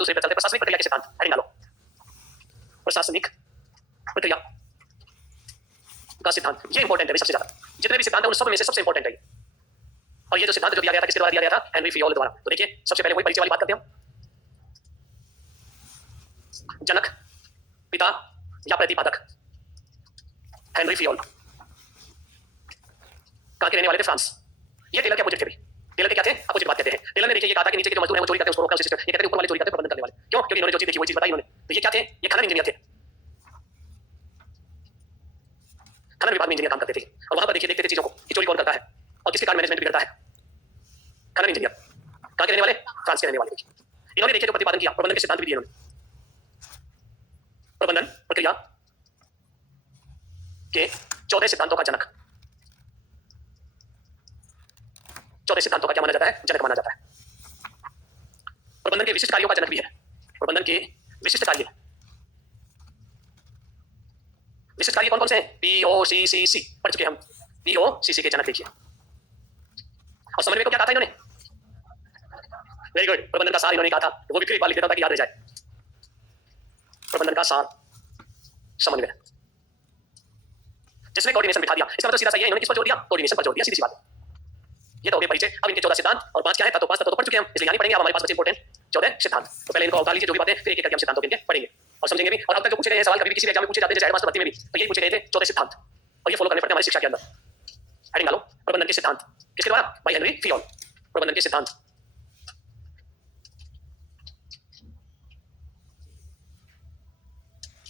दूसरे पर चलते प्रशासनिक प्रक्रिया के सिद्धांत, हेडिंग डालो। प्रशासनिक प्रक्रिया का सिद्धांत, ये इंपॉर्टेंट है सबसे ज्यादा। जितने भी सिद्धांत है उन सब में से सबसे इंपॉर्टेंट है। और ये जो सिद्धांत जो दिया गया था किसके द्वारा दिया गया था? हेनरी फियोल द्वारा। तो देखिए सबसे पहले वही परिचय वाली बात करते हैं हम। जनक, पिता या प्रतिपादक हेनरी फियोल। कहां के रहने वाले थे? फ्रांस। ये टेलर के अपोजिट थे भी। टेलर के क्या थे? अपोजिट बात कहते हैं। टेलर ने देखिए ये कहा था कि नीचे के जो मजदूर हैं वो चोरी करते हैं उसको रोकना, सिस्टम ये कहते हैं ऊपर वाले चोरी करते हैं प्रबंधन करने वाले। क्यों? क्योंकि इन्होंने जो चीज देखी वही चीज बताई इन्होंने। तो ये क्या थे? ये खनन इंजीनियर थे। खनन विभाग में इंजीनियर काम करते थे और वहां पर देखिए देखते थे चीजों को कि चोरी कौन करता है और किसके कारण मैनेजमेंट बिगड़ता है। खनन इंजीनियर कहां के रहने वाले? फ्रांस के रहने वाले। इन्होंने देखिए जो प्रतिपादन किया, प्रबंधन के सिद्धांत भी दिए इन्होंने। प्रबंधन प्रक्रिया के 14 सिद्धांतों का जनक, 14 सिद्धांतों का क्या माना जाता है? जनक माना जाता है। प्रबंधन के विशिष्ट कार्यों का जनक भी है। प्रबंधन के विशिष्ट कार्य, विशिष्ट कार्य कौन कौन से हैं? POCCC पढ़ चुके हम। POCC के जनक देखिए। और समन्वय को क्या कहा था इन्होंने? वेरी गुड, प्रबंधन का सार इन्होंने कहा था। वो भी एक बार लिख देता था कि याद रह जाए। प्रबंधन का सार समन्वय, जिसमें कोऑर्डिनेशन बिठा दिया। इसका मतलब सीधा सा ये है, इन्होंने किस पर जोर दिया? कोऑर्डिनेशन पर जोर दिया, सीधी सी बात। ये तो हो गया परिचय। अब इनके 14 सिद्धांत और 5 क्या है? तत्व 5 तत्व तो पढ़ चुके हैं हम, इसलिए यहाँ नहीं पढ़ेंगे। अब हमारे पास बचे इंपॉर्टेंट 14 सिद्धांत। तो पहले इनको उतार लीजिए जो भी बातें, फिर एक एक करके हम सिद्धांतों के पढ़ेंगे और समझेंगे भी। और अब तक जो पूछे गए हैं सवाल कभी भी किसी भी एग्जाम में पूछे जाते हैं, जैसे एडवांस भर्ती में भी, तो यही पूछे गए थे 14 सिद्धांत और ये फॉलो करने पड़ते हैं हमारी शिक्षा के अंदर। हेडिंग डालो, प्रबंधन के सिद्धांत। किसके द्वारा? By Henri Fayol. प्रबंधन के सिद्धांत।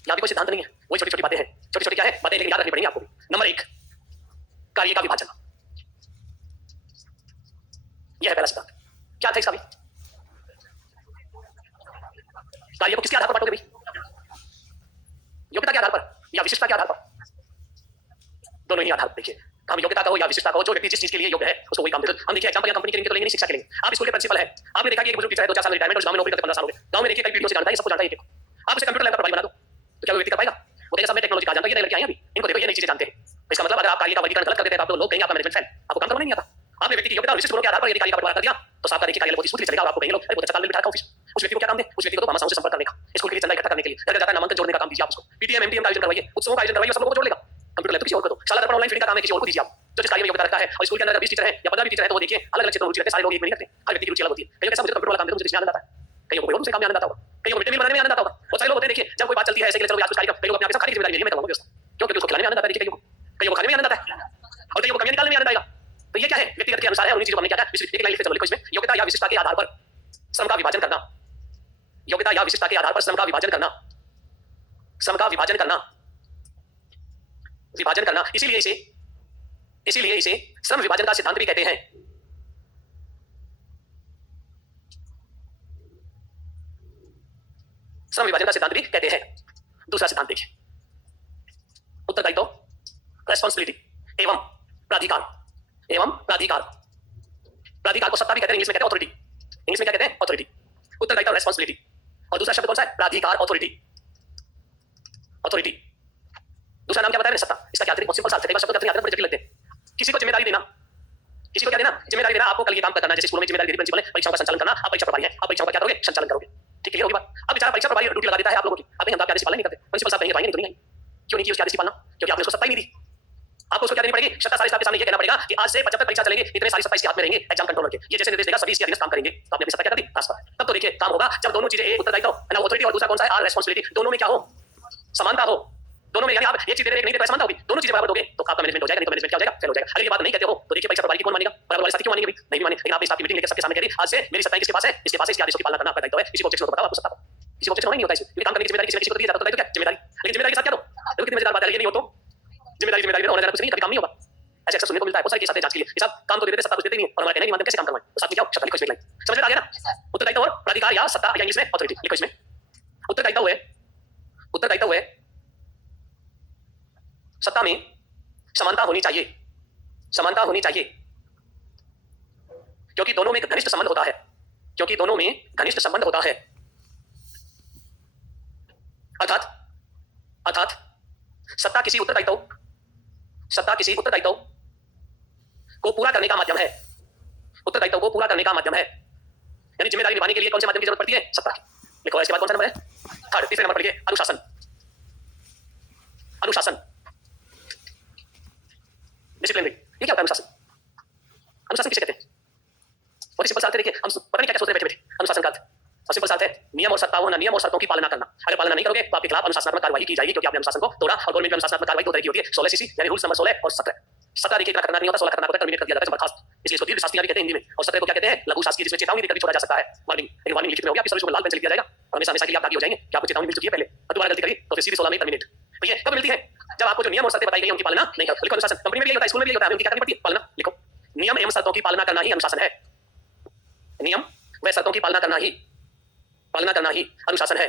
यहाँ भी कोई सिद्धांत नहीं है, वही छोटी छोटी बातें हैं। छोटी छोटी क्या है बातें, लेकिन याद रखनी पड़ेंगी आपको भी। नंबर 1, कार्य का विभाजन। यह है पहला सिद्धांत। क्या था इसका भी? कार्य को किसके आधार पर बांटोगे भाई? योग्यता के आधार पर या विशिष्टता के आधार पर? दोनों ही आधार पर। देखिए हम योग्यता का हो या विशिष्टता का हो, जो व्यक्ति जिस चीज के लिए योग्य है उसको वही काम देते हैं। हम देखिए एग्जांपल या कंपनी के लिए तो लेंगे नहीं, शिक्षा के लिए। आप स्कूल के प्रिंसिपल है, आपने देखा कि एक बुजुर्ग टीचर है, 2-4 साल रिटायरमेंट और गांव में नौकरी करते 15 साल हो गए। गांव में देखिए कई पीढ़ियों से जानता है, सबको जानता है ये। आप उसे कंप्यूटर लैब का प्रभारी बना दो तो क्या वो व्यक्ति कर पाएगा? वो कहेगा सब मैं टेक्नोलॉजी का जानता हूं, ये लड़के आए हैं अभी, इनको देखो ये नई चीजें जानते हैं। इसका मतलब अगर आप कार्य का वर्गीकरण गलत कर देते हैं तो लोग कहेंगे आपका मैनेजमेंट फेल, आपको काम करना नहीं आता। आपने व्यक्ति की योग्यता और विशिष्ट गुणों के आधार पर यदि कार्य का बंटवारा कर दिया तो साफ देखिए कार्य बहुत स्मूथली चलेगा और आपको कहेंगे लोग बहुत अच्छा तालमेल बिठा रखा ऑफिस। उस व्यक्ति को क्या काम दे? उस व्यक्ति को तो मामा साहू से संपर्क करने का, स्कूल के लिए चंदा इकट्ठा करने के लिए, घर जाता है नामांकन जोड़ने का काम दीजिए आप उसको। पीटीएम एमटीएम का आयोजन करवाइए, उत्सवों का आयोजन करवाइए, सब लोगों को जोड़ लेगा। कंप्यूटर लैब तो किसी और को दो। शाला दर्पण ऑनलाइन फीडिंग का काम है, किसी और को दीजिए आप जो जिस कार्य में योग्यता रखता है। और स्कूल के अंदर 20 टीचर है या 15 भी टीचर है तो वो देखिए अलग अलग क्षेत्रों में रुचि रखते हैं। सारे लोग एक में नहीं रखते, हर व्यक्ति की रुचि अलग होती है। कई कैसा मुझे कंप्यूटर वाला काम दे दो, मुझे इसमें आनंद आता है। कई को दूसरे काम में आनंद आता होगा, कई को मिड डे मील बनाने में आनंद आता होगा। बहुत सारे लोग होते हैं देखिए जब कोई बात चलती है ऐसे कि चलो आज कुछ कार्यक्रम, कई लोग अपने आप के साथ खाने की जिम्मेदारी लेंगे, मैं करवाऊंगा उसको। क्यों? क्योंकि उसको खिलाने में आनंद आता है। देखिए कई को खाने में आनंद आता है और कई को कमियां निकालने में आनंद आएगा। तो ये क्या है? व्यक्तिगत के अनुसार है और उन चीजों को हमने क्या किया? एक लाइन लिख के चलो, लिखो इसमें योग्यता या विशिष्टता के आधार पर श्रम का विभाजन करना। योग्यता या विशिष्टता के आधार पर श्रम का विभाजन करना, श्रम का विभाजन करना, विभाजन करना। इसीलिए इसे श्रम विभाजन का सिद्धांत भी कहते हैं। श्रम विभाजन का सिद्धांत भी कहते हैं। दूसरा सिद्धांत देखिए, उत्तरदायित्व, रेस्पॉन्सिबिलिटी एवं प्राधिकार। एवं प्राधिकार, प्राधिकार को सत्ता भी कहते हैं, इंग्लिश में कहते हैं अथॉरिटी। इंग्लिश में क्या कहते हैं? अथॉरिटी। उत्तरदायित्व रेस्पॉन्सिबिलिटी और दूसरा शब्द कौन सा है? प्राधिकार, अथॉरिटी। अथॉरिटी दूसरा नाम क्या बताया मैंने? सत्ता। इसका क्या बहुत सिंपल सा है, शब्द कितने बड़े जटिल लगते हैं। किसी को जिम्मेदारी देना, किसी को क्या देना? जिम्मेदारी देना। आपको कल ये काम करना है, जैसे स्कूल में जिम्मेदारी दी प्रिंसिपल ने परीक्षाओं का संचालन करना, आप परीक्षा प्रभारी हैं, आप परीक्षाओं का क्या करोगे? संचालन करोगे। ठीक है, होगी बात। अब बेचारा परीक्षा प्रभारी ड्यूटी लगा देता है आप लोगों की, अब हम आपके आदेश पालन नहीं करते, प्रिंसिपल साहब कहेंगे भाई नहीं तो नहीं आई। क्यों नहीं की उसके आदेश पालना? क्योंकि आपने उसको सत्ता ही नहीं दी। आपको उसको क्या देनी पड़ेगी? सत्ता सारे स्टाफ के सामने ये कहना पड़ेगा कि आज से जब तक परीक्षा चलेगी इतने सारी सत्ता इसके हाथ में रहेंगे, एग्जाम कंट्रोलर के। ये जैसे निर्देश देगा सभी इसके अधीन काम करेंगे। तो आपने अपनी सत्ता क्या कर दी? ट्रांसफर। तब तो देखिए काम होगा जब दोनों चीजें, एक उत्तरदायित्व ना अथॉरिटी और दूसरा कौन सा है? रेस्पॉन्सिबिलिटी, दोनों में क्या हो? समानता हो। दोनों में यानी आप एक चीज दे रहे नहीं दे रहे, समानता होगी, दोनों चीजें बराबर दोगे तो आपका मैनेजमेंट हो जाएगा, नहीं तो मैनेजमेंट क्या हो जाएगा? फेल हो जाएगा। अगर ये बात नहीं कहते हो तो देखिए परीक्षा प्रभारी की कौन मानेगा? बराबर वाले साथी क्यों मानेंगे? नहीं भी माने। लेकिन आपने स्टाफ की मीटिंग लेकर सबके सामने कह दी आज से मेरी सत्ता किसके पास है? इसके पास है, इसके आदेशों की पालना करना आपका दायित्व है। किसी को ऑब्जेक्शन हो तो बताओ आपको सत्ता को। किसी को ऑब्जेक्शन नहीं होता इसमें, काम करने की जिम्मेदारी किसी को दी जाता है तो क्या जिम्मेदारी। लेकिन जिम्मेदारी के साथ क्या दो? देखो कितनी मजेदार बात है, ये नहीं हो तो जिम्मेदारी होने जाना कुछ नहीं, कभी काम नहीं होगा। ऐसे अक्सर सुनने को मिलता है बहुत सारी केस जांच के लिए, ये सब काम तो दे देते, सत्ता कुछ देते नहीं है और हमारा कहना नहीं मानते कैसे काम करवाएं। तो साथ में क्या सत्ता लिखो इसमें लाइन, समझ में आ गया ना? उत्तरदायित्व और प्राधिकार या सत्ता या इंग्लिश में अथॉरिटी लिखो इसमें। उत्तरदायित्व है, उत्तरदायित्व है सत्ता में समानता होनी चाहिए, समानता होनी चाहिए क्योंकि दोनों में घनिष्ठ संबंध होता है, क्योंकि दोनों में घनिष्ठ संबंध होता है। अर्थात सत्ता किसी उत्तरदायित्व को पूरा करने का माध्यम है। उत्तरदायित्व को पूरा करने का माध्यम है, यानी जिम्मेदारी निभाने के लिए कौन से माध्यम की जरूरत पड़ती है? सत्ता की। लिखो इसके बाद कौन सा नंबर है? थर्ड। तीसरे नंबर पर लिखिए अनुशासन। अनुशासन, डिसिप्लिनरी। ये क्या होता है अनुशासन? अनुशासन किसे कहते हैं? बहुत सिंपल सा अर्थ है, देखिए हम पता नहीं क्या क्या सोचते बैठे बैठे। अनुशासन का अर्थ और सिंपल सा अर्थ है नियम और सत्ताओं होना, नियम और शर्तों की पालना करना। अगर पालना नहीं करोगे तो आपके खिलाफ अनुशासनात्मक कार्रवाई की जाएगी, क्योंकि आपने अनुशासन को तोड़ा। और गवर्नमेंट में अनुशासनात्मक कार्रवाई दो तरह की होती है, 16 सीसी यानी रूल्स नंबर 16 और 17। 17 देखिए इतना खतरनाक नहीं होता, 16 खतरनाक होता है, टर्मिनेट कर दिया जाता है बर्खास्त। इसलिए इसको दीर्घ शास्त्रीय भी कहते हैं हिंदी में। और 17 को क्या कहते हैं? लघु शास्त्रीय, जिसमें चेतावनी देकर भी छोड़ा जा सकता है, वार्निंग। लेकिन वार्निंग लिखित में होगी, आपकी सर्विस में लाल पेन से लिख दिया जाएगा और हमेशा हमेशा के लिए आप दागी हो जाएंगे कि आपको चेतावनी मिल चुकी है पहले, और दोबारा गलती करी तो फिर सीधे 16 में टर्मिनेट। तो ये कब मिलती है? जब आपको जो नियम और शर्तें बताई गई उनकी पालना नहीं करो। लिखो अनुशासन। कंपनी में भी यही होता है, स्कूल में भी यही होता है, उनकी क्या करनी पड़ती है? पालना। लिखो नियम एवं शर्तों की पालना करना ही अनुशासन है। नियम व शर्तों की पालना करना ही अनुशासन है।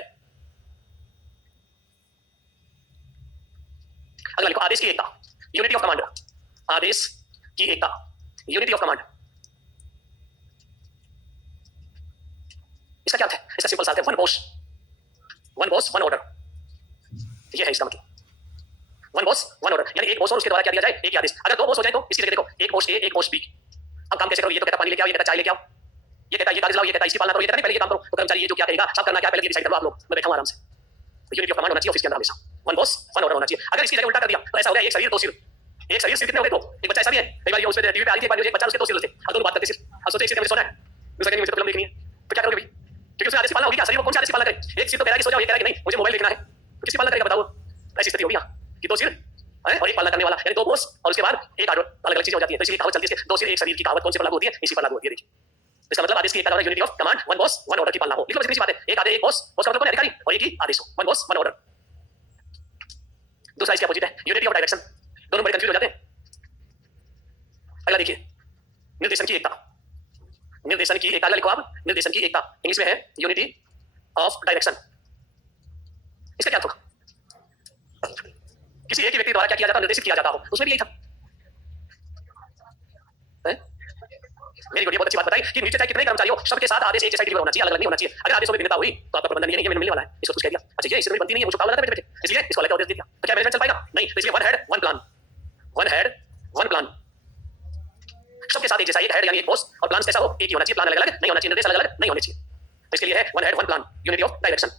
अगला लिखो आदेश की एकता, यूनिटी ऑफ कमांड। आदेश की एकता, यूनिटी ऑफ कमांड। इसका क्या अर्थ है? इसका सिंपल सा अर्थ है वन बॉस वन ऑर्डर। ये है इसका मतलब, वन बॉस वन ऑर्डर, यानी एक बॉस और उसके द्वारा क्या दिया जाए? एक ही आदेश। अगर दो बॉस हो जाए तो इसकी जगह देखो, एक बॉस ए एक बॉस बी। अब काम कैसे करो? ये तो कहता पानी लेके आओ, ये कहता चाय लेके आओ, ये कहता ये कागज लाओ, ये कहता इसकी पालना करो, ये कहता पहले ये काम करो। तो कर्मचारी ये जो क्या कहेगा, सब करना क्या पहले डिसाइड करो आप लोग। मैं बैठा हूं आराम से। यूनिटी ऑफ कमांड होना चाहिए ऑफिस के अंदर हमेशा। वन बॉस वन ऑर्डर होना चाहिए। अगर इसकी जगह उल्टा कर दिया तो ऐसा हो गया एक शरीर दो सिर। एक शरीर सिर कितने हो गए? दो। एक बच्चा ऐसा भी है, एक बार ये उस पे टीवी पे आ रही थी, एक बार एक बच्चा उसके दो सिर थे, और दोनों बात करते सिर। अब सोचे इसी मुझे सोना है, दूसरा मुझे तो फिल्म देखनी है, तो क्या करोगे भाई? क्योंकि उसमें आदेश की पालना होगी क्या? शरीर को कौन सा आदेश की पालना करे? एक सिर तो कह रहा है कि सो जाओ, ये कह रहा है कि नहीं मुझे मोबाइल देखना है, तो किसकी पालना करेगा बताओ? ऐसी स्थिति होगी कि दो सिर और एक पालना करने वाला, यानी दो बॉस और उसके बाद एक ऑर्डर, अलग अलग चीजें हो जाती है। तो इसलिए कहावत चलती है दो सिर एक शरीर की कहावत कौन से पर लागू होती है? इसी पर लागू होती है। देखिए इसका मतलब आदेश की एकता, unity of command, one boss one order की पालना हो। लिखो बस इतनी सी बात है, एक आदेश एक बॉस, बॉस का मतलब कौन है? अधिकारी, और एक ही आदेश हो, वन बॉस वन ऑर्डर। दूसरा इसके अपोजिट है यूनिटी ऑफ डायरेक्शन। दोनों बड़े कंफ्यूज हो जाते हैं। अगला देखिए निर्देशन की एकता, निर्देशन की एकता। अगला लिखो आप निर्देशन की एकता, इंग्लिश में है यूनिटी ऑफ डायरेक्शन। इसका क्या होगा? किसी एक ही व्यक्ति द्वारा क्या किया जाता, निर्देशित किया जाता हो, उसमें भी यही था। मेरी गुड़िया बहुत अच्छी बात बताई कि नीचे चाहे कितने कर्मचारी हो, सबके साथ आदेश एक जैसा डिलीवर होना चाहिए, अलग अलग नहीं होना चाहिए। अगर आदेशों में भिन्नता हुई तो आपका प्रबंधन ये नहीं है, मिलने वाला है, इसको कुछ कह दिया, अच्छा ये इसमें बनती नहीं है, मुझे काम लगाता बैठे बैठे, इसलिए इसको अलग आदेश दे दिया। तो क्या मैनेजमेंट चल पाएगा? नहीं। तो इसलिए one head one plan, one head one plan. सबके साथ एक जैसा, एक हेड यानी एक बॉस, और प्लान कैसा हो? एक ही होना चाहिए, प्लान अलग अलग नहीं होना चाहिए, निर्देश अलग अलग नहीं होने चाहिए। तो इसके लिए है one head one plan, unity of direction,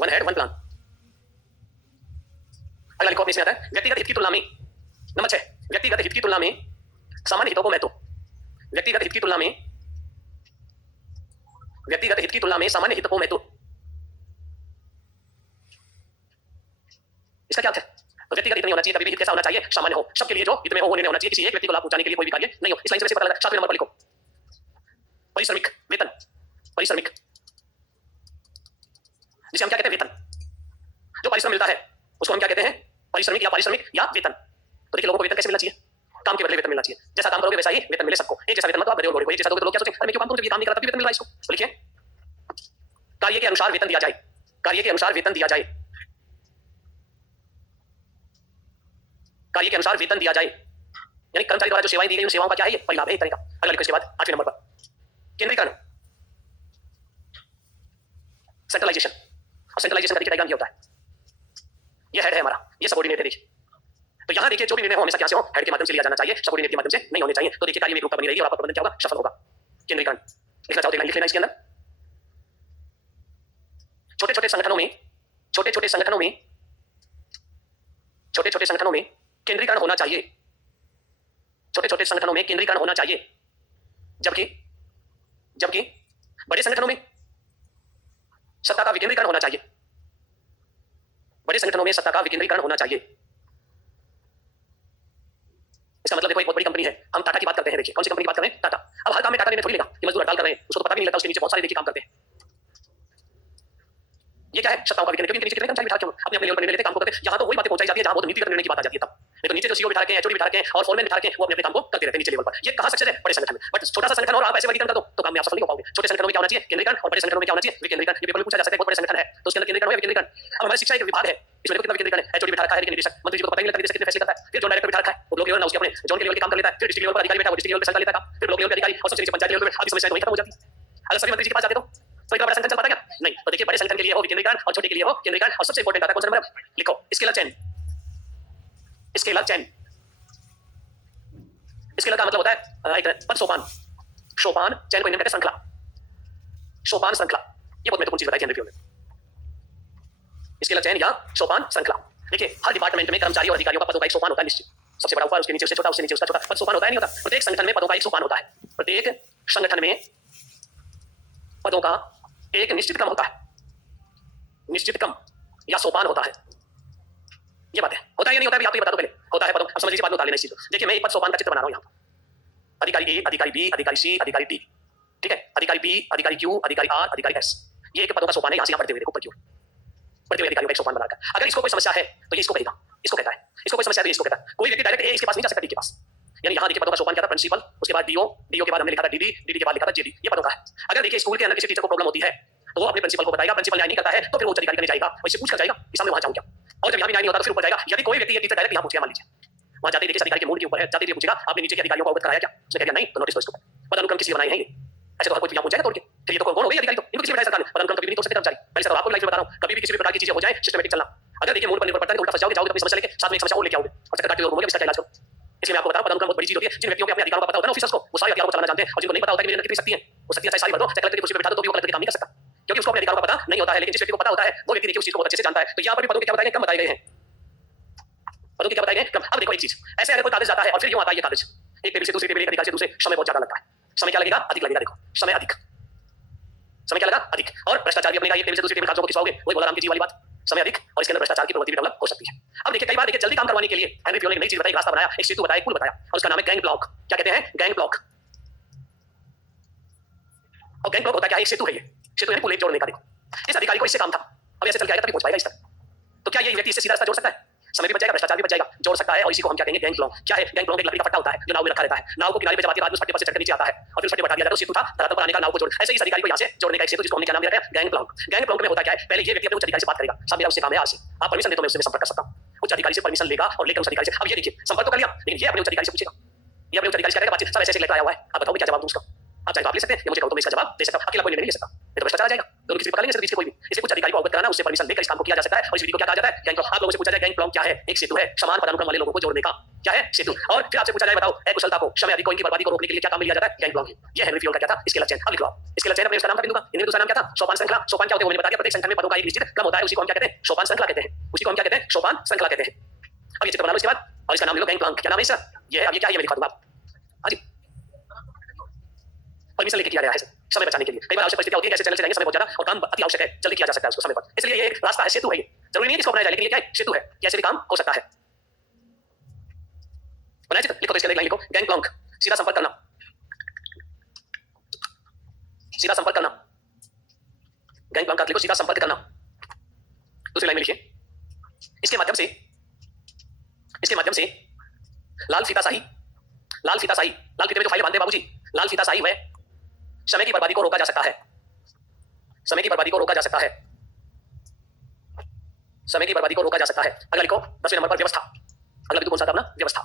one head one plan. अगला लिखो इसमें आता है व्यक्तिगत हित की तुलना में, नंबर 6, व्यक्तिगत हित की तुलना में सामान्य हितों को महत्व। व्यक्तिगत हित की तुलना में, व्यक्तिगत हित की तुलना में सामान्य हित को महत्व। इसका क्या अर्थ है? तो व्यक्तिगत हित नहीं होना चाहिए, कभी भी हित कैसा होना चाहिए? सामान्य हो, सबके लिए जो हित में हो वो निर्णय होना चाहिए, किसी एक व्यक्ति को लाभ पहुंचाने के लिए कोई भी कार्य नहीं हो। इस लाइन से पता लगा। 7वें नंबर पर लिखो परिश्रमिक वेतन, परिश्रमिक, जिसे हम क्या कहते हैं? वेतन। जो परिश्रम मिलता है उसको हम क्या कहते हैं? परिश्रमिक या पारिश्रमिक या वेतन। तो देखिए लोगों को वेतन कैसे मिलना चाहिए? काम के बदले वेतन मिलना चाहिए। जैसा काम करोगे वैसा ही वेतन मिले सबको। एक जैसा वेतन मत आप गधे और घोड़े को एक जैसा दोगे तो लोग क्या सोचेंगे? अरे मैं क्यों काम करूं जब ये काम नहीं कर रहा, तभी वेतन मिल रहा है इसको। तो लिखिए कार्य के अनुसार वेतन दिया जाए, कार्य के अनुसार वेतन दिया जाए, कार्य के अनुसार वेतन दिया जाए, यानी कर्मचारी द्वारा जो सेवाएं दी गई उन सेवाओं का क्या है? ये परिलाभ है एक तरह का। अगला लिखो इसके बाद 8वें नंबर पर केंद्रीकरण, सेंट्रलाइजेशन। और सेंट्रलाइजेशन का देखिए डायग्राम ये होता है, ये हेड है हमारा, ये सबऑर्डिनेट है। देखिए तो यहाँ देखिए जो भी निर्णय हो हमेशा क्या से हो? हेड के माध्यम से लिया जाना चाहिए, सबऑर्डिनेट के माध्यम से नहीं होने चाहिए। तो देखिए कार्य में एकरूपता बनी रहेगी और आपका प्रबंधन क्या होगा? सफल होगा। केंद्रीकरण लिखना चाहो तो लिख लेना इसके अंदर। छोटे छोटे संगठनों में, छोटे छोटे संगठनों में, छोटे छोटे संगठनों में केंद्रीकरण होना चाहिए, छोटे छोटे संगठनों में केंद्रीकरण होना चाहिए, जबकि जबकि बड़े संगठनों में सत्ता का विकेंद्रीकरण होना चाहिए, बड़े संगठनों में सत्ता का विकेंद्रीकरण होना चाहिए। इसका मतलब देखो एक बहुत बड़ी कंपनी है, हम टाटा की बात करते हैं, देखिए कौन सी कंपनी की बात कर रहे हैं? टाटा। अब हर काम में टाटा निर्णय थोड़ी लेगा कि मजदूर हड़ताल कर रहे हैं, उसको तो पता भी नहीं लगता उसके नीचे बहुत सारे देखिए काम करते हैं। ये क्या है? सत्ताओं का विकेंद्रीकरण, क्योंकि नीचे कितने कर्मचारी बिठा के अपने अपने लेवल पर निर्णय लेते काम को करते हैं। यहाँ तो वही बातें पहुंचाई जाती है जहाँ बहुत नीतिगत निर्णय की बात आ जाती है तब। नहीं तो नीचे जो सीईओ बिठा के, एचओडी बिठा के और फोरमैन बिठा के वो अपने अपने काम को करते रहते हैं नीचे लेवल पर। ये कहाँ सक्सेस है? बड़े संगठन में। बट छोटा सा संगठन और आप ऐसे वर्गीकरण कर दो तो काम में आप सफल नहीं हो पाओगे। छोटे संगठनों में क्या होना चाहिए? केंद्रीकरण, और बड़े संगठनों में क्या होना चाहिए? विकेंद्रीकरण। ये पेपर में पूछा जा सकता है बहुत बड़े संगठन है तो उसके अंदर केंद्रीकरण हो या विकेंद्रीकरण। अब हमारी शिक्षा एक विभाग है, इसमें देखो कितना विकेंद्रीकरण है। एचओडी बिठा रखा है, निदेशक मंत्री जी को पता ही नहीं लगता निदेशक कितने फैसले करता है। फिर जो डायरेक्टर बिठा रखा है वो ब्लॉक लेवल ना उसके अपने जोन के लेवल के काम कर लेता है। फिर डिस्ट्रिक्ट लेवल पर अधिकारी बैठा, वो डिस्ट्रिक्ट लेवल पर संचालित लेता है, फिर ब्लॉक लेवल पर अधिकारी और सबसे नीचे पंचायत लेवल पर आदि समस्याएं वही खत्म हो जाती है। अगर सभी मंत्री जी के पास जाते तो इतना बड़ा संगठन चल पाता क्या? नहीं। तो देखिए बड़े संगठन के लिए हो विकेंद्रीकरण और छोटे के लिए हो केंद्रीकरण। और सबसे इंपॉर्टेंट आता है कौन सा नंबर? लिखो scalar chain. Scalar chain, scalar का मतलब होता है एक पद सोपान, सोपान चैन को इंडियन कहते हैं श्रृंखला, सोपान श्रृंखला। ये बहुत महत्वपूर्ण चीज बताई थी हेनरी फ्योल ने। स्केलर चेन या सोपान श्रृंखला। देखिए हर डिपार्टमेंट में कर्मचारियों और अधिकारियों का पदों का एक सोपान होता है निश्चित। सबसे बड़ा ऊपर, उसके नीचे उससे छोटा, उससे नीचे उसका छोटा। पद सोपान होता है नहीं होता? प्रत्येक संगठन में पदों का एक सोपान होता है। प्रत्येक संगठन में पदों का एक निश्चित क्रम होता है, निश्चित क्रम या सोपान होता है। ये बात है, होता है या नहीं होता है? आप ये बता दो पहले। होता है पदों। अब समझ लीजिए, बाद में उतार लेना इस चीज को। देखिए मैं एक पद सोपान का चित्र बना रहा हूं यहाँ। अधिकारी ए, अधिकारी बी, अधिकारी सी, अधिकारी डी। ठीक है, अधिकारी बी, अधिकारी क्यू, अधिकारी आर, अधिकारी एस। ये एक पदों का सोपान है। यहाँ से यहाँ बढ़ते हुए देखो ऊपर की ओर बढ़ते हुए अधिकारियों का एक सोपान बनाकर। अगर इसको कोई समस्या है तो ये इसको कहेगा, इसको कहता है। इसको कोई समस्या है तो इसको कहता है। कोई व्यक्ति डायरेक्ट ए इसके पास नहीं जा सकता डी के पास। यानी यहाँ देखिए पदों का सोपान क्या था? प्रिंसिपल, उसके बाद डीओ, डीओ के बाद हमने लिखा था डीडी, डीडी के बाद लिखा था जेडी। ये पदों का है। अगर देखिए स्कूल के अंदर किसी टीचर को प्रॉब्लम होती है तो वो अपने प्रिंसिपल को बताएगा। प्रिंसिपल न्याय नहीं करता है तो फिर उच्च अधिकारी करने जाएगा, वैसे पूछ कर जाएगा कि सामने वहां जाऊं क्या। और जब यहाँ भी न्याय नहीं होता तो फिर ऊपर जाएगा। यदि कोई व्यक्ति ये टीचर डायरेक्ट यहाँ पूछेगा, मान लीजिए वहां जाते देखिए अधिकारी के मूड के ऊपर है, जाते पूछेगा आपने नीचे के अधिकारियों को अवगत कराया क्या? उसने कह दिया नहीं, तो नोटिस दो इसको। पदानुक्रम किसी बनाए हैं ये? ऐसे तो हर कोई यहाँ पूछ जाएगा तोड़ के। फिर ये तो कौन हो गई अधिकारी? तो इनको किसी बताया सरकार ने पदानुक्रम कभी नहीं तोड़ सकते कर्मचारी। पहले से आपको लाइफ में बता रहा हूँ, कभी भी किसी भी प्रकार की चीजें हो जाए सिस्टमेटिक चलना। अगर देखिए मूड पर निर्भर पड़ता है तो उल्टा फंस जाओगे, अपनी समस्या लेके साथ में एक समस्या और लेके आओगे और चक्कर काटते हुए इसका इलाज करो। इसलिए मैं आपको बता रहा हूं पदानुक्रम बहुत बड़ी चीज होती है। जिन व्यक्तियों के अपने अधिकारों का पता होता है ना, ऑफिसर्स को, वो सारे अधिकारों को चलाना जानते हैं। और जिनको नहीं पता होता है कि मेरे अंदर कितनी शक्ति है, वो शक्तियां चाहे सारी भर दो, चाहे कलेक्टर की कुर्सी पे बैठा दो, तो भी वो कलेक्टर के काम नहीं कर सकता, क्योंकि उसको अपने अधिकारों का पता नहीं होता है। लेकिन जिस व्यक्ति को पता होता है वो व्यक्ति देखिए उस चीज को बहुत अच्छे से जानता है। तो यहाँ पर भी पदों के क्या बताए गए? कम बताए गए हैं। पदों के क्या बताए गए? कम। अब देखो एक चीज, ऐसे अगर कोई कागज जाता है और फिर यूं आता है ये कागज एक टेबल से दूसरी टेबल, एक अधिकारी से दूसरे, समय बहुत ज्यादा लगता है। समय क्या लगेगा? अधिक लगेगा। देखो समय अधिक, समय क्या लगा? अधिक। और भ्रष्टाचार भी अपने एक टेबल से दूसरी टेबल कागजों को खिंचवाओगे, वही बोला राम की जी वाली बात, समय अधिक। और इसके अंदर भ्रष्टाचार की प्रवृत्ति भी डेवलप हो सकती है। अब देखिए कई बार देखिए जल्दी काम करवाने के लिए हेनरी फ्योल ने एक नई चीज बताई, एक रास्ता बनाया, एक सेतु बताया, एक पुल बताया, और उसका नाम है गैंग ब्लॉक। क्या कहते हैं? Gang block. और गैंग ब्लॉक होता क्या है? एक सेतु है। ये सेतु है पुल एक जोड़ने का। देखो इस अधिकारी को इससे काम था, अब ऐसे चल के आएगा तभी पहुंच पाएगा इस तक। तो क्या ये व्यक्ति इससे सीधा रास्ता जोड़ सकता है? समय भी बच जाएगा, भ्रष्टाचार भी बच जाएगा, जोड़ सकता है। और इसी को हम क्या कहेंगे? गैंग प्लॉन्ग। क्या है गैंग प्लॉन्ग? एक लकड़ी का फट्टा होता है जो नाव में रखा रहता है। नाव को किनारे पे जब आती है, बाद में उस फट्टे पर से चढ़कर नीचे आता है और फिर उस फट्टे पर हटा दिया जाता है। सेतु था, धरातल पर आने का, नाव को जोड़। ऐसे ही इस अधिकारी को यहाँ से जोड़ने का एक सेतु, जिसको हमने क्या नाम दिया है? गैंग प्लॉन्ग। गैंग प्लॉन्ग में होता क्या है? पहले ये व्यक्ति अपने उच्च अधिकारी से बात करेगा, साहब मेरा उससे काम है, आज से आप परमिशन दे तो मैं उससे संपर्क कर सकता हूँ। उच्च अधिकारी से परमिशन लेगा और लेकर उस अधिकारी से, अब ये देखिए संपर्क तो कर लिया, लेकिन ये अपने उच्च अधिकारी से पूछेगा, ये अपने उच्च अधिकारी से करेगा बातचीत, सर ऐसे लेकर आया हुआ है, आप बताओ क्या जवाब दूं उसका। आप चाहे आप ले सकते हैं, मुझे कहो तो मैं इसका जवाब दे सकता हूं। अकेला कोई निर्णय नहीं ले सकता, ये तो भ्रष्टाचार आ जाएगा। दोनों किसी पकड़ नहीं सकते, कोई भी। इसे कुछ अधिकारी को अवगत कराना, उससे परमिशन लेकर इस काम को किया जा सकता है। और इस विधि को क्या कहा जाता है? गैंग प्लॉन्ग। आप लोगों से पूछा जाए गैंग प्लॉन्ग क्या है? एक सेतु है, समान पदानुक्रम वाले लोगों को जोड़ने का। क्या है? सेतु। और फिर आपसे पूछा जाए बताओ अकुशलता को, समय अधिक को, इनकी बर्बादी को रोकने के लिए क्या काम में लिया जाता है? गैंग प्लॉन्ग। ये हेनरी फ्योल का क्या था? Scalar chain. अब लिखो आप, स्केलर चेन अपने उसका नाम था बिंदु का, इनमें दूसरा नाम क्या था? सोपान श्रृंखला। सोपान क्या होते हैं मैंने बता दिया, प्रत्येक संगठन में पदों का एक निश्चित क्रम होता है, उसी को हम क्या कहते हैं? सोपान श्रृंखला कहते हैं। उसी को हम क्या कहते हैं? सोपान श्रृंखला कहते हैं। अब ये चित्र बना लो इसके बाद, और इसका नाम ले लो गैंग प्लॉन्ग। क्या नाम है इसका? ये है। अब ये क्या है? ये मैं दिखा दूंगा। हाँ जी, परमिशन लेके किया गया है समय बचाने के लिए। कई बार आवश्यक परिस्थितियां होती है, ऐसे चैनल से जाएंगे, समय बहुत ज्यादा और काम अति आवश्यक है, जल्दी किया जा सकता है उसको समय पर। इसलिए ये एक रास्ता है, सेतु है। ये जरूरी नहीं है इसको अपनाया जाए, लेकिन ये क्या है? सेतु है, कैसे भी काम हो सकता है। बनाया चित्र, लिखो तो इसके अंदर एक लाइन लिखो, गैंग प्लॉन्ग, सीधा संपर्क करना, सीधा संपर्क करना। गैंग प्लॉन्ग का लिखो, सीधा संपर्क करना। दूसरी लाइन में लिखिए, इसके माध्यम से, इसके माध्यम से लाल फीता शाही, लाल फीता शाही, लाल फीते में जो फाइलें बांधते हैं बाबूजी, लाल फीता शाही में समय की बर्बादी को रोका जा सकता है। समय की बर्बादी को रोका जा सकता है। समय की बर्बादी को रोका जा सकता है। अगला लिखो 10वें नंबर पर व्यवस्था। अगला बिंदु कौन सा था अपना? व्यवस्था।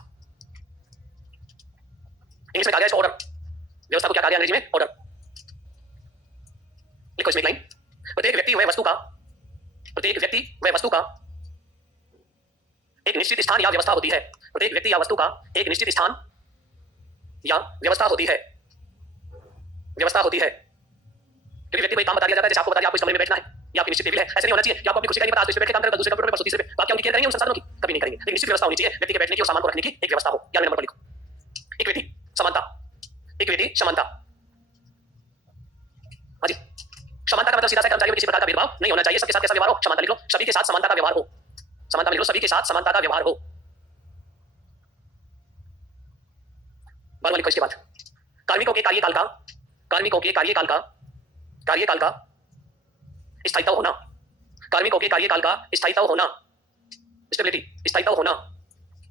इंग्लिश में कहा गया है ऑर्डर। व्यवस्था को क्या कहा गया अंग्रेजी में? ऑर्डर। लिखो इसमें एक लाइन, प्रत्येक व्यक्ति व वस्तु का, प्रत्येक व्यक्ति व वस्तु का एक निश्चित स्थान या व्यवस्था होती है। प्रत्येक व्यक्ति या वस्तु का एक निश्चित स्थान या व्यवस्था होती है, व्यवस्था होती है। क्योंकि व्यक्ति को एक काम बता दिया जाता है, जैसे आपको बता दिया आपको इस कमरे में बैठना है, या आपकी निश्चित टेबल है। ऐसे नहीं होना चाहिए कि आपको अपनी कुर्सी का नहीं पता, आज इस पे बैठ के काम करेगा, दूसरे कंप्यूटर पर, दूसरे पे, तो आप क्या उनकी केयर करेंगे उन संसाधनों की? कभी नहीं करेंगे। लेकिन निश्चित व्यवस्था होनी चाहिए, व्यक्ति के बैठने की और सामान को रखने की एक व्यवस्था हो। 11वें नंबर पर लिखो, इक्विटी, समानता। इक्विटी, समानता। हाँ जी, समानता का मतलब सीधा सा कर्मचारियों में किसी प्रकार का भेदभाव नहीं होना चाहिए, सबके साथ कैसा व्यवहार हो? समानता लिख लो, सभी के साथ समानता का व्यवहार हो। समानता लिख लो, सभी के साथ समानता का व्यवहार हो। बारहवां लिखो इसके बाद, कार्मिकों के कार्यकाल का, कार्मिकों के कार्यकाल का, कार्यकाल का स्थायित्व होना। कार्मिकों के कार्यकाल का स्थायित्व होना, स्टेबिलिटी, स्थायित्व होना।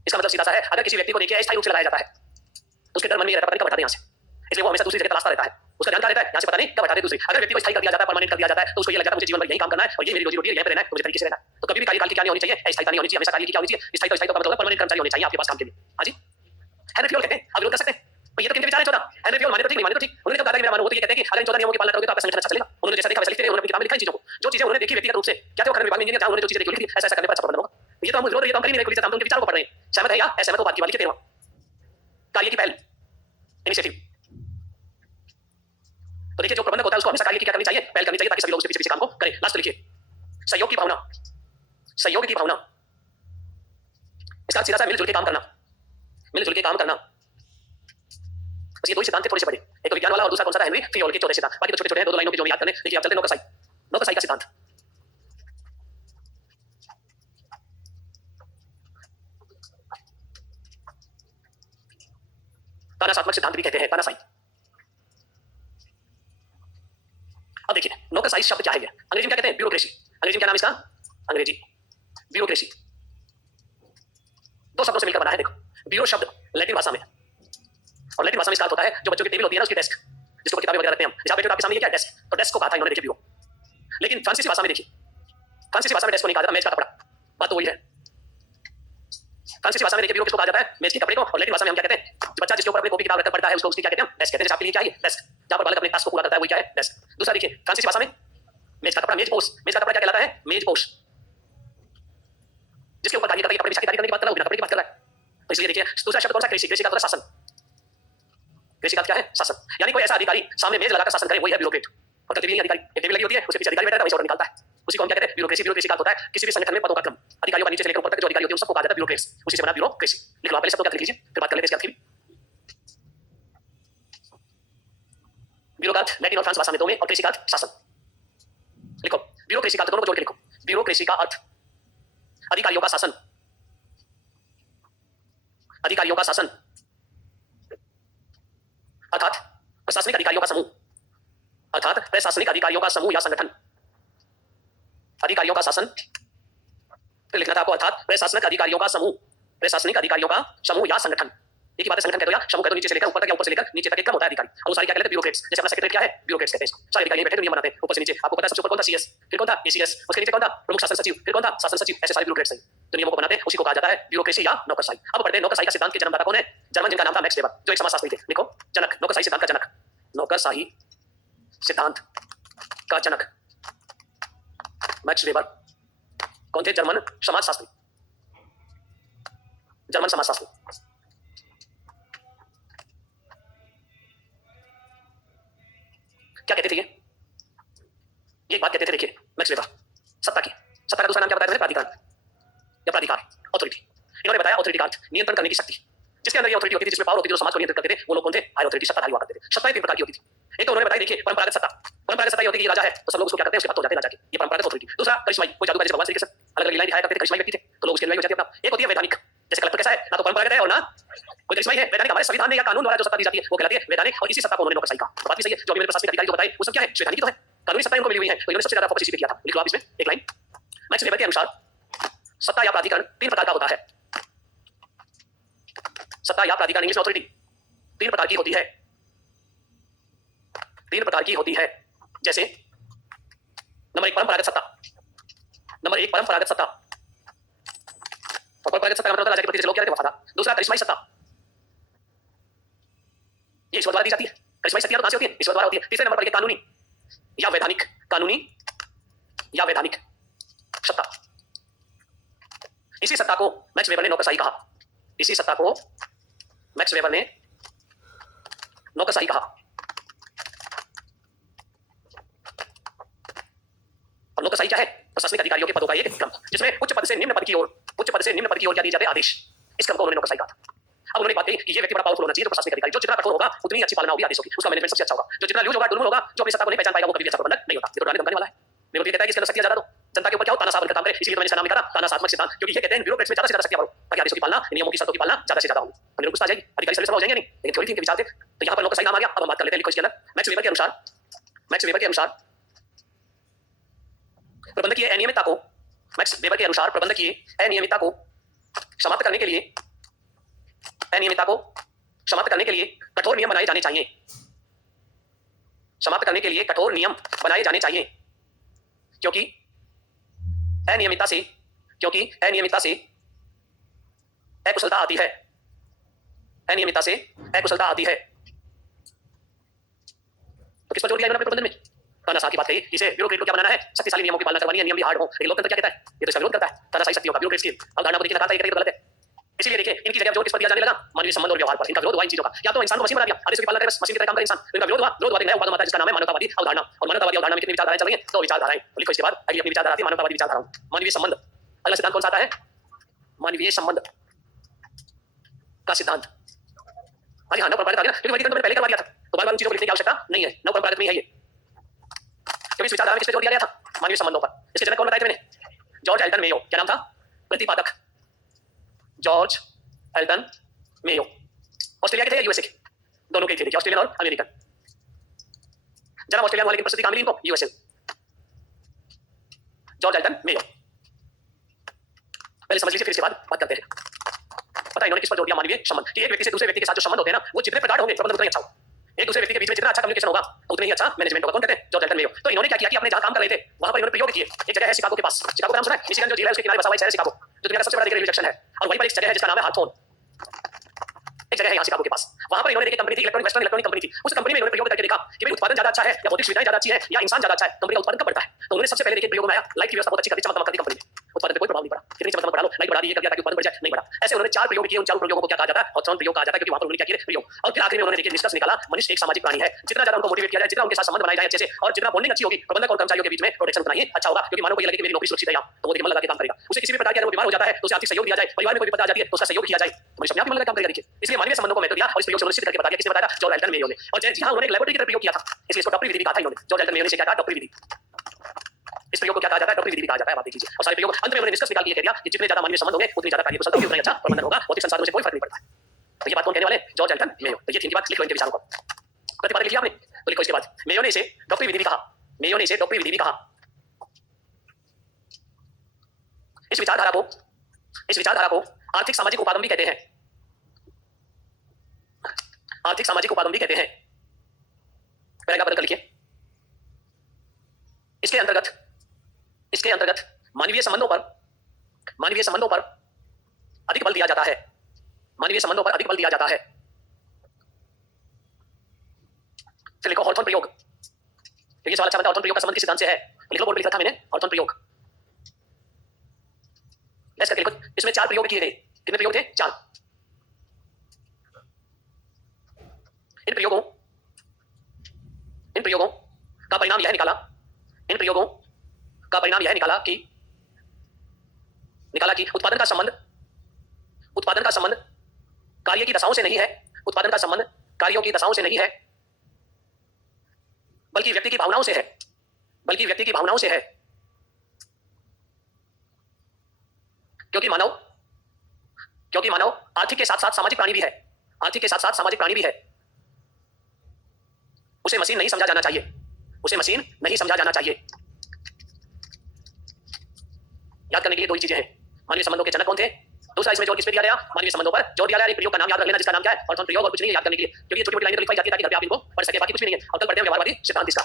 इसका मतलब सीधा सा है, अगर किसी व्यक्ति को देखिए अस्थायी रूप से लगाया जाता है तो उसके डर मन में ये रहता है कब हटा दें यहाँ से, इसलिए वो हमेशा दूसरी जगह तलाशता रहता है। उसका ध्यान क्या रहता है? यहाँ से पता नहीं कब हटा दे दूसरी। अगर व्यक्ति को स्थायी कर दिया जाता है, परमानेंट कर दिया जाता है, तो उसको ये लगता है मुझे जीवन भर यही काम करना है और ये मेरी रोजी रोटी है, यहीं पे रहना है, मुझे तरीके से रहना है। तो कभी भी कार्यकाल की क्या नहीं होनी चाहिए? स्थायित्व नहीं होनी चाहिए, हमेशा कार्य की क्या होनी चाहिए? स्थायित्व। स्थायित्व का मतलब परमानेंट कर्मचारी होने चाहिए आपके पास काम के लिए। हाँ जी, हेनरी फ्योल कहते हैं आप विरोध कर सकते हैं, तो ये तो किनके विचार है? 14 हेनरी फ्योल माने तो ठीक, नहीं माने तो ठीक। उन्होंने जब कहा कि मेरा मानो, वो तो ये कहते हैं कि अगर इन 14 नियमों की पालना करोगे तो आपका संगठन अच्छा चलेगा। उन्होंने जैसा देखा वैसा लिखते हैं, उन्होंने अपनी किताब में लिखा इन चीजों को, जो चीजें उन्होंने देखी व्यक्तिगत रूप से, क्या थे वो खनन विभाग में इंजीनियर, उन्होंने जो चीजें देखी लिखी ऐसा ऐसा करने पर अच्छा प्रबंधन होगा। ये तो हम विरोध, ये तो हम कर ही नहीं रहे, हम तो उनके विचारों को पढ़ रहे हैं। सहमत है या असहमत हो बात की वाली? 13वां, कार्य की पहल, इनिशिएटिव। तो देखिए जो प्रबंधक होता है उसको हमेशा कार्य की क्या करनी चाहिए, पहल करनी चाहिए ताकि सभी लोग उसके पीछे पीछे काम को करें। लास्ट लिखिए सहयोग की भावना, सहयोग की भावना। इसका सीधा सा मिलजुल के काम करना, मिलजुल के काम करना। बस ये दो ही सिद्धांत थे थोड़े से बड़े, एक तो विज्ञान वाला और दूसरा कौन सा था हेनरी फियोल के चौथे सिद्धांत। बाकी तो छोटे छोटे हैं, दो लाइनों के जो याद करने। देखिए आप चलते नौकरशाही, नौकरशाही का सिद्धांत। तानाशात्मक सिद्धांत भी कहते हैं, तानाशाही। अब देखिए नौकरशाही शब्द क्या है ये, अंग्रेजी में क्या कहते हैं, ब्यूरोक्रेसी। अंग्रेजी में क्या नाम इसका, अंग्रेजी ब्यूरोक्रेसी। दो शब्दों से मिलकर बना है। देखो ब्यूरो शब्द लैटिन भाषा में, और लैटिन भाषा में इसका अर्थ होता है जो बच्चों की टेबल होती है ना उसकी डेस्क, जिसको किताबें वगैरह रखते हैं हम, जहां बैठे हो आपके सामने ये क्या डेस्क, तो डेस्क को कहा था इन्होंने, देखिए ब्यूरो। लेकिन फ्रांसीसी भाषा में देखिए, फ्रांसीसी भाषा में डेस्क को नहीं कहा जाता, मेज का कपड़ा। बात तो वही है। फ्रांसीसी भाषा में देखिए ब्यूरो किसको कहा जाता है, मेज के कपड़े को। और लैटिन भाषा में हम क्या कहते हैं, बच्चा जिसके ऊपर अपनी कॉपी किताब रखकर पढ़ता है उसको उसकी क्या कहते हैं, डेस्क कहते हैं। जैसे आपके लिए क्या है डेस्क, जहां पर बालक अपने टास्क को पूरा करता है वही क्या है, डेस्क। दूसरा देखिए फ्रांसीसी भाषा में मेज का कपड़ा, मेज पोश। मेज का कपड़ा क्या कहलाता है, मेज पोश। जिसके ऊपर कार्य करता है, अपने विषय की करने की बात कर रहा है, बिना कपड़े की बात कर रहा है। तो इसलिए देखिए दूसरा शब्द कौन सा, कृषि। कृषि का मतलब शासन, कृषि का क्या है, शासन। यानी कोई ऐसा अधिकारी सामने मेज लगाकर शासन करे वही है ब्यूरोक्रेट। और टेबल अधिकारी, एक टेबल लगी होती है उसके पीछे अधिकारी बैठा है, वही से ऑर्डर निकालता है, उसी को हम क्या कहते हैं, ब्यूरोक्रेसी। ब्यूरोक्रेसी का होता है किसी भी संगठन में पदों का क्रम, अधिकारियों का नीचे से लेकर ऊपर तक जो अधिकारी होते हैं सबको कहा जाता है ब्यूरोक्रेट्स, उसी से बना ब्यूरोक्रेसी। लिख लो आप पहले शब्द क्या लिख लीजिए, फिर बात कर लेते हैं इसके अर्थ की। ब्यूरो का अर्थ लैटिन और फ्रांस भाषा में दो में, और कृषि का अर्थ शासन। लिखो ब्यूरोक्रेसी का अर्थ दोनों को जोड़ के लिखो, ब्यूरोक्रेसी का अर्थ अधिकारियों का शासन, अधिकारियों का शासन अर्थात प्रशासनिक अधिकारियों का समूह, अर्थात प्रशासनिक अधिकारियों का समूह या संगठन। अधिकारियों का शासन फिर लिखना था आपको, अर्थात प्रशासनिक अधिकारियों का समूह, प्रशासनिक अधिकारियों का समूह या संगठन। एक ही बात है, संगठन कहते हो या समूह कहते हो, नीचे से लेकर ऊपर तक या ऊपर से लेकर नीचे तक एक क्रम होता है अधिकारी। और वो सारे क्या कहते हैं, ब्यूरोक्रेट्स। जैसे अपना सेक्रेटरी क्या है, ब्यूरोक्रेट्स कहते हैं इसको। सारे अधिकारी बैठे नियम बनाते हैं ऊपर से नीचे। आपको पता है सबसे ऊपर कौन था, सीएस, फिर कौन था, एसीएस, उसके नीचे कौन था, प्रमुख शासन सचिव, फिर कौन था, शासन सचिव। ऐसे सारे ब्यूरोक्रेट्स हैं जो नियमों को बनाते हैं, उसी को कहा जाता है ब्यूरोक्रेसी या नौकरशाही। अब बढ़ते हैं नौकरशाही का सिद्धांत के जन्मदाता कौन है, जर्मन जिनका नाम था मैक्स वेबर, जो एक समाजशास्त्री थे। लिखो जनक, नौकरशाही सिद्धांत का जनक, नौकरशाही सिद्धांत का जनक मैक्स वेबर कौन थे, जर्मन समाजशास्त्री, जर्मन समाजशास्त्री। क्या कहते थे ये एक बात कहते थे, देखिए मैक्स वेबर, सत्ता की, सत्ता का दूसरा नाम क्या बताया, प्राधिकार या प्राधिकार, ऑथोरिटी। इन्होंने बताया ऑथोरिटी का अर्थ नियंत्रण करने की शक्ति। जिसके अंदर ये ऑथोरिटी होती थी, जिसमें पावर होती थी, जो समाज को नियंत्रित करते थे, वो लोग कौन थे, हायर ऑथोरिटी, सत्ताधारी हुआ करते थे। सत्ताएं तीन प्रकार की होती थी। एक तो उन्होंने बताया देखिए परंपरागत सत्ता, परंपरागत सत्ता ये होती है कि राजा है तो सब लोग उसको क्या करते हैं, उसके भक्त हो जाते हैं राजा के, ये परंपरागत ऑथोरिटी। दूसरा करिश्माई, कोई जादूगर जैसे भगवान श्री कृष्ण अलग अलग लीलाएं दिखाया करते थे, करिश्माई व्यक्ति थे तो लोग उसके अनुयायी हो जाते हैं अपना। एक होती है वैधानिक, जैसे कलेक्टर कैसा है, ना तो परंपरागत है और ना कोई करिश्माई है। वैधानिक हमारे संविधान में या कानून द्वारा जो सत्ता दी जाती है वो कहलाती है वैधानिक, और इसी सत्ता को उन्होंने नौकरशाही कहा। बात भी सही है, जो अभी मेरे प्रशासनिक अधिकारी जो बताए वो सब क्या है, वैधानिक तो है, कानूनी सत्ता इनको मिली हुई है, तो इन्होंने सबसे ज्यादा फोकस इसी पे किया था। लिख लो आप इसमें एक लाइन, मैक्स वेबर के अनुसार सत्ता या प्राधिकरण तीन प्रकार का होता है। सत्ता या प्राधिकरण इंग्लिश में ऑथोरिटी तीन प्रकार की होती है, तीन प्रकार की होती है। जैसे नंबर एक परंपरागत सत्ता, नंबर एक परंपरागत सत्ता, और परंपरागत सत्ता का मतलब राजा के प्रति जैसे लोग क्या रहते हैं, वफादार। दूसरा करिश्माई सत्ता, ये ईश्वर द्वारा दी जाती है, करिश्माई सत्ता तो कहां से होती है, ईश्वर द्वारा होती है। तीसरे नंबर पर कानूनी या वैधानिक, कानूनी या वैधानिक सत्ता। इसी सत्ता को मैक्स वेबर ने नौकरशाही कहा, इसी सत्ता को मैक्स वेबर ने नौकरशाही कहा। और नौकरशाही क्या है, प्रशासनिक अधिकारियों के पदों का एक क्रम जिसमें उच्च पद से निम्न पद की ओर, उच्च पद से निम्न पद की ओर क्या दिए जाते हैं, आदेश। इस क्रम को उन्होंने नौकरशाही कहा था। अब उन्होंने बात कही कि ये व्यक्ति बड़ा पावरफुल होना चाहिए, तो प्रशासनिक अधिकारी जो जितना कठोर होगा उतनी अच्छी पालना होगी आदेशों की, उसका मैनेजमेंट सबसे अच्छा होगा। जो जितना लूज होगा, दुर्बल होगा, जो अपनी सत्ता को नहीं पहचान पाएगा, वो कभी भी अच्छा प्रबंधक नहीं होता। ये तो धमकाने वाला है। मेरे को कहता है कि इसके अंदर शक्तियां ज्यादा दो, जनता के ऊपर क्या हो, तानाशाह बनकर काम करे। इसलिए तो मैंने इसका नाम लिखा था तानाशात्मक सिद्धांत, क्योंकि ये कहते हैं ब्यूरोक्रेट्स में ज्यादा से ज्यादा शक्तियां बढ़ो ताकि आदेशों की पालना, नियमों की शर्तों की पालना ज्यादा से ज्यादा होगी। मेरे को आ जाएगी, अधिकारी सर्विस में हो जाएंगे नहीं, लेकिन थोड़ी थी विचार थे, तो यहाँ पर नौकरशाही नाम आ गया। अब हम बात कर लेते हैं, लिखो इसके अंदर मैक्स वेबर के अनुसार, मैक्स वेबर के अनुसार प्रबंधकीय अनियमितता को, मैक्स वेबर के अनुसार प्रबंधकीय अनियमितता को समाप्त करने के लिए, अनियमितता को समाप्त करने के लिए कठोर नियम बनाए जाने चाहिए, समाप्त करने के लिए कठोर नियम बनाए जाने चाहिए। क्योंकि अनियमितता से, क्योंकि अनियमितता से अकुशलता आती है, अनियमितता से अकुशलता आती है। तो किस पर जोर दिया इन्होंने प्रबंधन में, तानाशाह की बात कही। इसे ब्यूरोक्रेट को क्या बनाना है, शक्तिशाली नियमों की पालना करवानी है, नियम भी हार्ड हो। लेकिन लोकतंत्र क्या कहता है, ये तो इसका विरोध करता है तानाशाही शक्तियों का, ब्यूरोक्रेट्स की अवधारणा को देखिए, नकारता है, ये गलत है। इसीलिए देखिए इनकी जगह जोर किस पर दिया जाने लगा, मानवीय संबंध और व्यवहार पर। इनका विरोध हुआ इन चीजों का, या तो इंसान को मशीन बना दिया, आदेशों की पालना करे बस मशीन की तरह काम करे इंसान, तो इनका विरोध हुआ एक नया उपागम आता है जिसका नाम है मानवतावादी अवधारणा। और मानवतावादी अवधारणा में कितनी विचारधाराएं चल रही हैं, तो विचारधाराएं। तो लिखो इसके बाद अगली अपनी विचारधारा थी मानवतावादी विचारधारा। मानवीय संबंध, अगला सिद्धांत कौन सा आता है, मानवीय संबंध का सिद्धांत। अरे हाँ, नव परंपरागत आ गया ना, क्योंकि वैदिक ग्रंथ मैंने पहले करवा दिया था, तो बार बार उन चीजों को लिखने की आवश्यकता नहीं है, नव परंपरागत में ही है ये। क्योंकि इस विचारधारा में किस पे जोर दिया गया था, मानवीय संबंधों पर। इसके जनक कौन बताए थे मैंने, जॉर्ज एल्टन मेयो। क्या नाम था, प्रतिपादक जॉर्ज एल्टन मेयो। ऑस्ट्रेलिया के थे या यूएसए के, दोनों के थे, देखिए ऑस्ट्रेलियन और अमेरिकन। जरा ऑस्ट्रेलियन वाले की प्रसिद्धि कहां मिली इनको, यूएसए। जॉर्ज एल्टन मेयो, पहले समझ लीजिए फिर इसके बाद बात करते हैं। पता है इन्होंने किस पर जोर दिया, मानवीय संबंध, कि एक व्यक्ति से दूसरे व्यक्ति के साथ जो संबंध होते हैं ना, वो जितने प्रकार होंगे प्रबंधन उतना ही अच्छा हो। एक दूसरे व्यक्ति के बीच में जितना अच्छा कम्युनिकेशन होगा उतने ही अच्छा मैनेजमेंट होगा। कौन कहते हैं, जॉर्ज एल्टन मेयो। तो इन्होंने क्या किया कि अपने जहां काम कर रहे थे वहां पर इन्होंने प्रयोग किए। एक जगह है शिकागो के पास, शिकागो का नाम सुना है, मिशिगन जो झील है उसके किनारे बसा हुआ है शिकागो, जो दुनिया का सबसे बड़ा रेलवे जंक्शन है। और वहीं पर एक जगह है जिसका नाम है हाथोन, एक जगह है यहाँ शिकागो के पास। वहां पर इन्होंने देखी कंपनी थी, इलेक्ट्रॉनिक वेस्टर्न इलेक्ट्रॉनिक कंपनी थी। उस कंपनी में इन्होंने प्रयोग करके देखा कि भाई उत्पादन ज्यादा अच्छा है या भौतिक सुविधाएं ज्यादा अच्छी है या इंसान ज्यादा अच्छा है, कंपनी का उत्पादन कब बढ़ता है। तो उन्होंने सबसे पहले देखिए प्रयोग में आया, लाइट की व्यवस्था बहुत अच्छी कर दी, चमक कर दी कंपनी में, उत्पादन पे कोई प्रभाव नहीं पड़ा। कितनी चमक बढ़ा लो, लाइट बढ़ा दी, ये कर दिया ताकि उत्पादन बढ़ जाए, नहीं बढ़ा। ऐसे उन्होंने 4 प्रयोग किए, उन 4 प्रयोगों को क्या कहा जाता है, हॉथॉर्न प्रयोग कहा जाता है, क्योंकि वहां पर उन्होंने क्या किया प्रयोग। और फिर आखिर में उन्होंने देखिए निष्कर्ष निकाला, मनुष्य एक सामाजिक प्राणी है, जितना ज्यादा उनको मोटिवेट किया जाए, जितना उनके साथ संबंध बनाए जाए अच्छे से, और जितना बॉन्डिंग अच्छी होगी प्रबंधक और कर्मचारियों के बीच में, प्रोटेक्शन उतना ही अच्छा होगा। क्योंकि मानो को ये लगे कि मेरी नौकरी सुरक्षित है यहाँ, तो वो देखिए मन लगा के काम करेगा। उसे किसी भी प्रकार की अगर वो बीमार हो जाता है तो उसे आर्थिक सहयोग दिया जाए, परिवार में कोई विपदा आ जाती है तो उसका सहयोग किया जाए, तो मनुष्य अपने आप ही मन लगा काम करेगा। देखिए इसलिए मानवीय संबंधों को महत्व दिया और इस प्रयोग से निश्चित करके बता दिया, किसने बताया, जॉर्ज एल्टन मेयो ने। और जहां उन्होंने लैबोरेटरी की तरह प्रयोग किया था, इसलिए इसको डॉक्टरी विधि भी कहा था इन्होंने। जॉर्ज एल्टन मेयो ने क्या कहा, डॉक्टरी विधि। इस प्रयोग को क्या कहा जाता है, डॉक्टरी विधि भी कहा जाता है। आप देख लीजिए। और सारे प्रयोग अंत में उन्होंने निष्कर्ष निकाल के कह दिया कि जितने ज्यादा मानवीय संबंध होंगे उतनी ज्यादा कार्यकुशलता होगी, उतना अच्छा प्रबंधन होगा, भौतिक संसाधनों से कोई फर्क नहीं पड़ता है। तो ये बात कौन कहने वाले, जॉर्ज एल्टन मेयो। तो ये तीन की बात लिख लो इनके विचारों को, प्रतिपादक लिखिए आपने। तो लिखो इसके बाद, मेयो ने इसे डॉक्टरी विधि भी कहा, मेयो ने इसे डॉक्टरी विधि भी कहा। इस विचारधारा को आर्थिक सामाजिक उपागम भी कहते हैं, आर्थिक सामाजिक उपागम भी कहते हैं। पैराग्राफ लिखिए। इसके अंतर्गत मानवीय संबंधों पर अधिक बल दिया जाता है, मानवीय संबंधों पर अधिक बल दिया जाता है। फिर लिखो हॉथॉर्न प्रयोग, ये सवाल अच्छा बनता है, हॉथॉर्न प्रयोग का संबंध किस सिद्धांत से है, लिख लो, बोर्ड पे लिखा था मैंने, हॉथॉर्न प्रयोग। ऐसे करके लिखो, इसमें 4 प्रयोग किए गए। कितने प्रयोग थे, 4। इन प्रयोगों का परिणाम यह निकाला कि उत्पादन का संबंध कार्य की दशाओं से नहीं है, उत्पादन का संबंध कार्यों की दशाओं से नहीं है, बल्कि व्यक्ति की भावनाओं से है, क्योंकि मानव आर्थिक के साथ साथ सामाजिक प्राणी भी है। उसे मशीन नहीं समझा जाना चाहिए। याद करने के लिए 2 ही चीजें हैं, मानवीय संबंधों के जनक कौन थे, दूसरा इसमें जोर किस पे दिया गया, मानवीय संबंधों पर जोर दिया गया। एक प्रयोग का नाम याद रख लेना जिसका नाम क्या है, हॉथॉर्न प्रयोग, और कुछ नहीं है याद करने के लिए, क्योंकि ये छोटी-मोटी लाइनें तो लिखवाई जाती है ताकि घर पे आप इनको पढ़ सके, बाकी कुछ भी नहीं है। और कल पढ़ते हैं व्यवहारवादी सिद्धांत इसका।